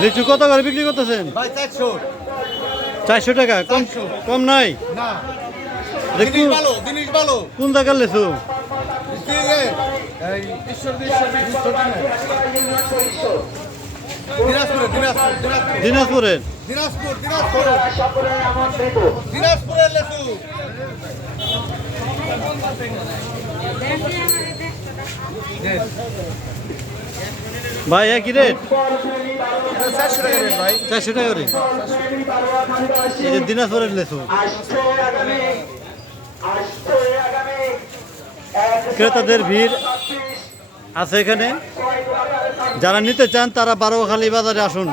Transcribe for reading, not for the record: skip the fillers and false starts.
লিচু কত করে বিক্রি করতেছেন? ভাই 400 400 টাকা। কম কম নাই না। দেখুন জিনিস ভালো কোন জায়গার লিচু? এই দিনাজপুরের দিনাজপুরের দিনাজপুরের লেচু। ভাই একই রেট? 400 টাকা রেট ভাই। 400 টাকা করে। এই যে দিনাজপুরের লিচু। ক্রেতাদের ভিড় আছে এখানে। যারা নিতে চান তারা বারোখালী বাজারে আসুন।